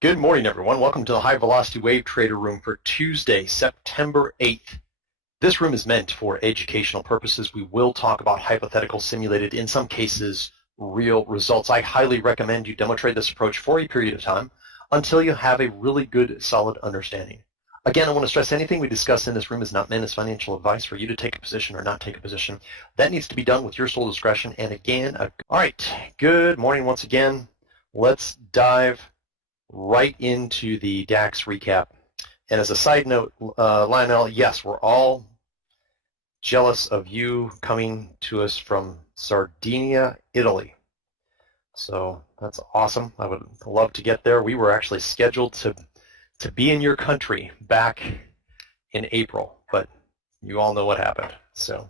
Good morning, everyone. Welcome to the High Velocity Wave Trader Room for Tuesday, September 8th. This room is meant for educational purposes. We will talk about hypothetical, simulated, in some cases, real results. I highly recommend you demo trade this approach for a period of time until you have a really good, solid understanding. Again, I want to stress anything we discuss in this room is not meant as financial advice for you to take a position or not take a position. That needs to be done with your sole discretion. And again, all right, good morning once again. Let's dive right into the DAX recap. And as a side note, Lionel, yes, we're all jealous of you coming to us from Sardinia, Italy. So that's awesome. I would love to get there. We were actually scheduled to be in your country back in April, but you all know what happened. So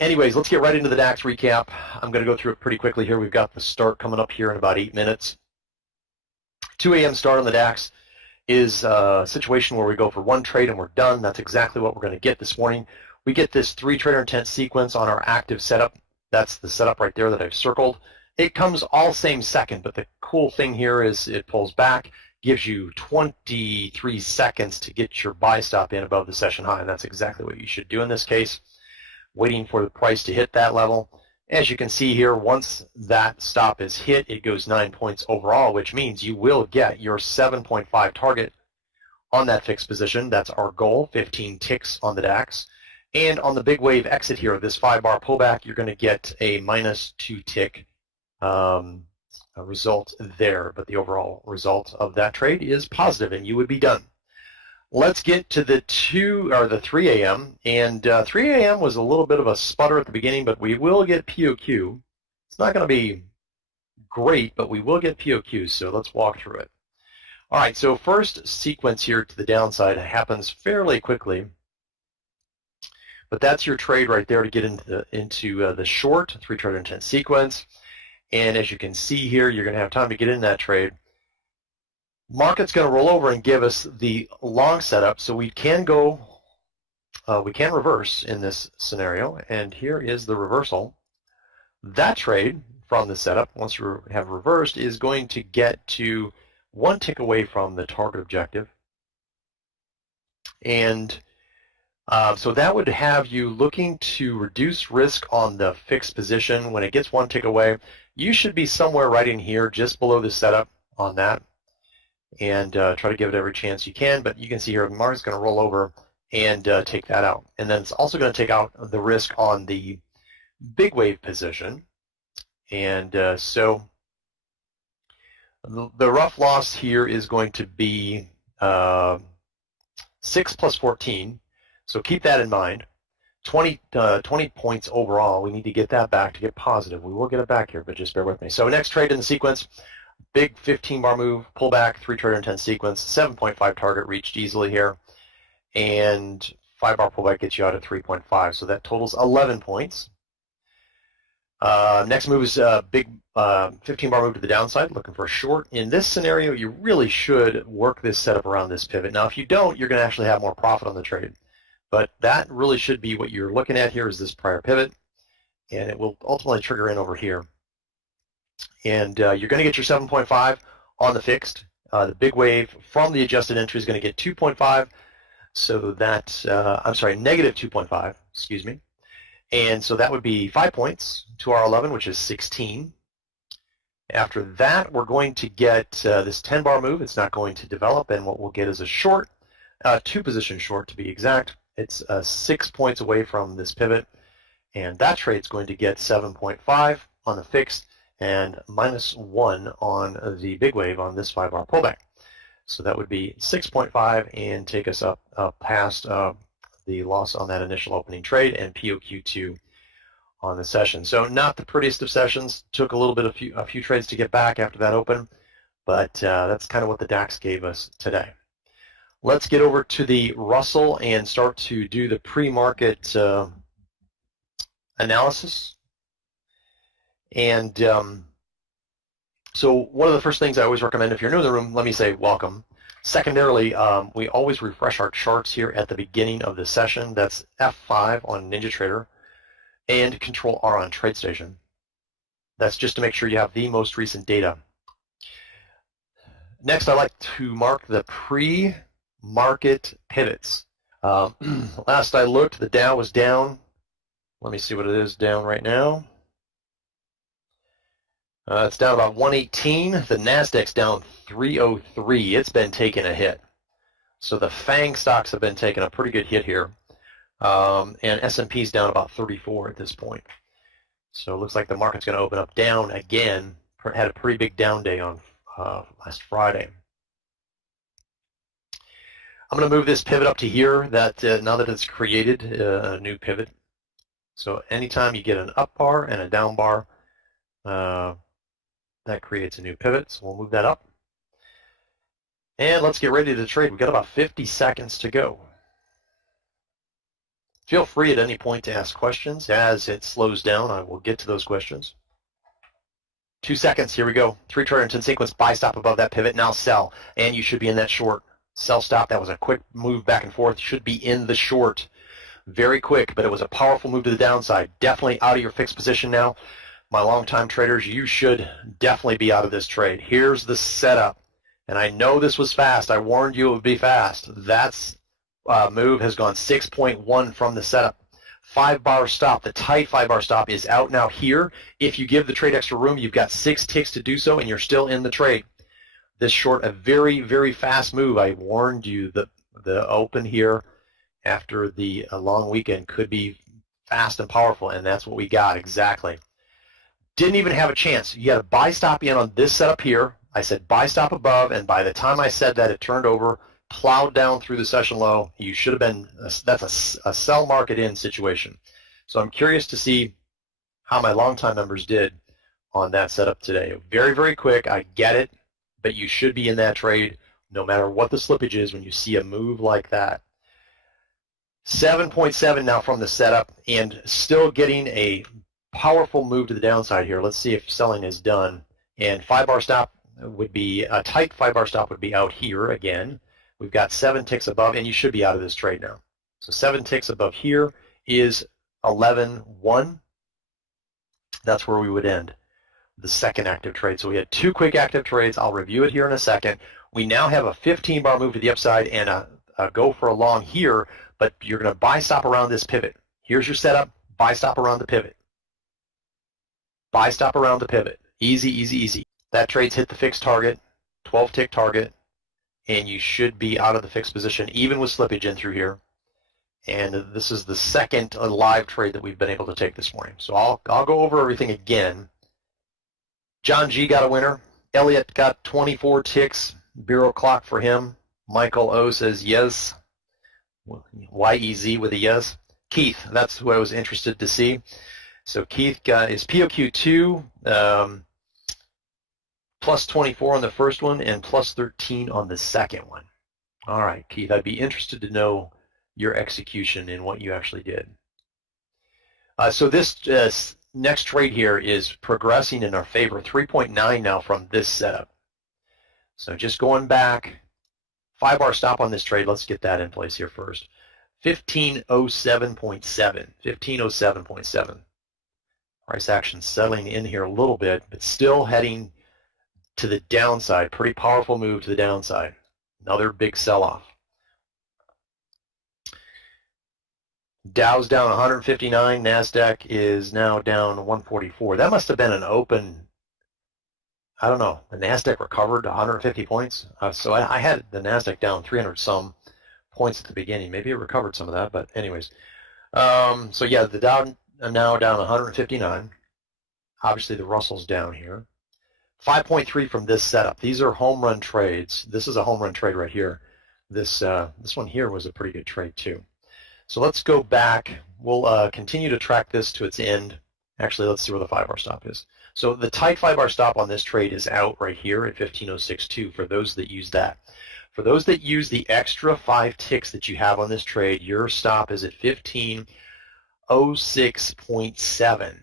anyways, let's get right into the DAX recap. I'm going to go through it pretty quickly here. We've got the start coming up here in about 8 minutes. 2 a.m. start on the DAX is a situation where we go for one trade and we're done. That's exactly what we're going to get this morning. We get this 3 trader intent sequence on our active setup. That's the setup right there that I've circled. It comes all same second, but the cool thing here is it pulls back, gives you 23 seconds to get your buy stop in above the session high, and that's exactly what you should do in this case, waiting for the price to hit that level. As you can see here, once that stop is hit, it goes 9 points overall, which means you will get your 7.5 target on that fixed position. That's our goal, 15 ticks on the DAX. And on the big wave exit here, this 5-bar pullback, you're going to get a -2 tick result there. But the overall result of that trade is positive, and you would be done. Let's get to the 3 a.m. And 3 a.m. was a little bit of a sputter at the beginning, but we will get POQ. It's not going to be great, but we will get POQ, so let's walk through it. All right, so first sequence here to the downside happens fairly quickly, but that's your trade right there to get into the short 3 trader intent sequence. And as you can see here, you're going to have time to get in that trade. Market's going to roll over and give us the long setup, so we can go, we can reverse in this scenario, and here is the reversal. That trade from the setup, once you have reversed, is going to get to 1 tick away from the target objective, and so that would have you looking to reduce risk on the fixed position. When it gets 1 tick away, you should be somewhere right in here, just below the setup on that. And try to give it every chance you can, but you can see here the market's going to roll over and take that out. And then it's also going to take out the risk on the big wave position. And so the rough loss here is going to be 6 plus 14. So keep that in mind. 20 points overall. We need to get that back to get positive. We will get it back here, but just bear with me. So next trade in the sequence. Big 15-bar move, pullback, 3 trader intent sequence, 7.5 target reached easily here, and 5-bar pullback gets you out at 3.5, so that totals 11 points. Next move is a big 15-bar move to the downside, looking for a short. In this scenario, you really should work this setup around this pivot. Now, if you don't, you're going to actually have more profit on the trade, but that really should be what you're looking at here is this prior pivot, and it will ultimately trigger in over here. And you're going to get your 7.5 on the fixed. The big wave from the adjusted entry is going to get 2.5. So that's, I'm sorry, negative 2.5, excuse me. And so that would be 5 points to our 11, which is 16. After that, we're going to get this 10-bar move. It's not going to develop, and what we'll get is a short, 2-position short to be exact. It's 6 points away from this pivot, and that trade's going to get 7.5 on the fixed, and -1 on the big wave on this 5-bar pullback. So that would be 6.5 and take us up past the loss on that initial opening trade and POQ2 on the session. So not the prettiest of sessions. Took a little bit a few trades to get back after that open, but that's kind of what the DAX gave us today. Let's get over to the Russell and start to do the pre-market analysis. And so one of the first things I always recommend, if you're new in the room, let me say welcome. Secondarily, we always refresh our charts here at the beginning of the session. That's F5 on NinjaTrader and Control R on TradeStation. That's just to make sure you have the most recent data. Next, I like to mark the pre-market pivots. Last I looked, the Dow was down. Let me see what it is down right now. It's down about 118. The Nasdaq's down 303. It's been taking a hit. So the FANG stocks have been taking a pretty good hit here. And S&P's down about 34 at this point. So it looks like the market's going to open up down again. Had a pretty big down day on last Friday. I'm going to move this pivot up to here. That now that it's created a new pivot. So anytime you get an up bar and a down bar, that creates a new pivot. So we'll move that up. And let's get ready to trade. We've got about 50 seconds to go. Feel free at any point to ask questions. As it slows down, I will get to those questions. 2 seconds, here we go. 3 trade in sequence, buy stop above that pivot, now sell. And you should be in that short. Sell stop, that was a quick move back and forth. You should be in the short. Very quick, but it was a powerful move to the downside. Definitely out of your fixed position now. My long-time traders, you should definitely be out of this trade. Here's the setup. And I know this was fast. I warned you it would be fast. That's move has gone 6.1 from the setup. 5-bar stop, the tight 5-bar stop is out now here. If you give the trade extra room, you've got 6 ticks to do so, and you're still in the trade. This short, a very, very fast move. I warned you that the open here after the long weekend could be fast and powerful, and that's what we got exactly. Didn't even have a chance. You got a buy stop in on this setup here. I said buy stop above, and by the time I said that, it turned over, plowed down through the session low. You should have been, that's a sell market in situation. So I'm curious to see how my long-time members did on that setup today. Very, very quick. I get it, but you should be in that trade no matter what the slippage is when you see a move like that. 7.7 now from the setup, and still getting a powerful move to the downside here. Let's see if selling is done. And 5-bar stop would be, a tight 5-bar stop would be out here again. We've got 7 ticks above, and you should be out of this trade now. So 7 ticks above here is 11.1. That's where we would end the second active trade. So we had 2 quick active trades. I'll review it here in a second. We now have a 15-bar move to the upside and a go for a long here, but you're going to buy stop around this pivot. Here's your setup. Buy stop around the pivot. Buy stop around the pivot. Easy, easy, easy. That trade's hit the fixed target, 12-tick target, and you should be out of the fixed position, even with slippage in through here. And this is the second live trade that we've been able to take this morning. So I'll go over everything again. John G got a winner. Elliot got 24 ticks. Bureau clock for him. Michael O says yes. YEZ with a yes. Keith, that's who I was interested to see. So Keith is POQ2, plus 24 on the first one and plus 13 on the second one. All right, Keith, I'd be interested to know your execution and what you actually did. So this next trade here is progressing in our favor, 3.9 now from this setup. So just going back, 5-bar stop on this trade. Let's get that in place here first. 1507.7, 1507.7. Price action settling in here a little bit, but still heading to the downside. Pretty powerful move to the downside. Another big sell-off. Dow's down 159. NASDAQ is now down 144. That must have been an open, I don't know. The NASDAQ recovered 150 points. So I had the NASDAQ down 300 some points at the beginning. Maybe it recovered some of that, but anyways. So yeah, the Dow now down 159. Obviously the Russell's down here. 5.3 from this setup. These are home run trades. This is a home run trade right here. This one here was a pretty good trade too. So let's go back. We'll continue to track this to its end. Actually, let's see where the 5-bar stop is. So the tight 5-bar stop on this trade is out right here at 1506.2 for those that use that. For those that use the extra 5 ticks that you have on this trade, your stop is at 1506.7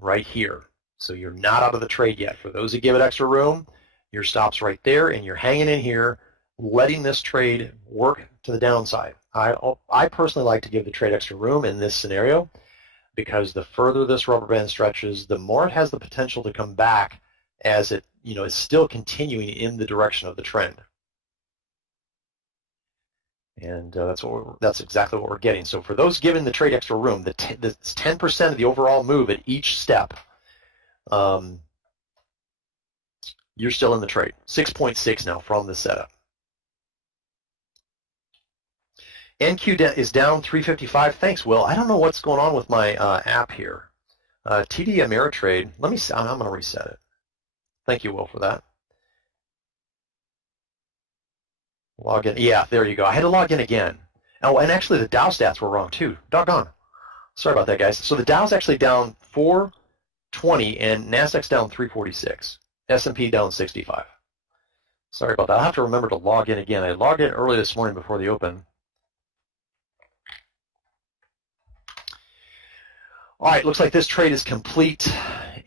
right here. So you're not out of the trade yet. For those that give it extra room, your stop's right there, and you're hanging in here, letting this trade work to the downside. I personally like to give the trade extra room in this scenario because the further this rubber band stretches, the more it has the potential to come back as it is still continuing in the direction of the trend. And that's exactly what we're getting. So for those given the trade extra room, the 10% of the overall move at each step, you're still in the trade. 6.6 now from the setup. NQ is down 355. Thanks, Will. I don't know what's going on with my app here. TD Ameritrade. Let me. I'm going to reset it. Thank you, Will, for that. Log in. Yeah, there you go. I had to log in again. Oh, and actually the Dow stats were wrong too. Doggone. Sorry about that, guys. So the Dow's actually down 420 and Nasdaq's down 346. S&P down 65. Sorry about that. I'll have to remember to log in again. I logged in early this morning before the open. All right, looks like this trade is complete,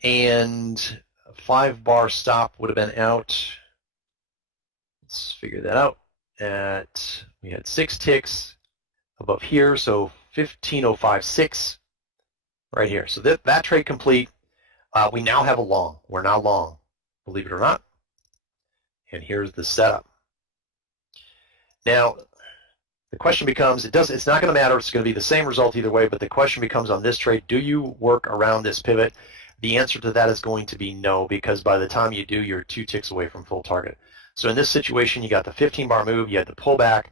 and a 5-bar stop would have been out. Let's figure that out. We had 6 ticks above here, so 15.056 right here. So that trade complete. We now have a long. We're now long, believe it or not. And here's the setup. Now, the question becomes, it's not going to matter. It's going to be the same result either way, but the question becomes on this trade, do you work around this pivot? The answer to that is going to be no, because by the time you do, you're 2 ticks away from full target. So in this situation, you got the 15-bar move, you had the pullback,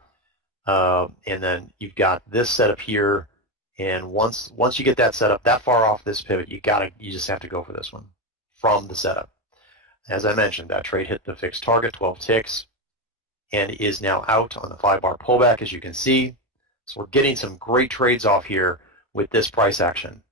and then you've got this setup here. And once you get that setup that far off this pivot, you just have to go for this one from the setup. As I mentioned, that trade hit the fixed target, 12 ticks, and is now out on the 5-bar pullback, as you can see. So we're getting some great trades off here with this price action.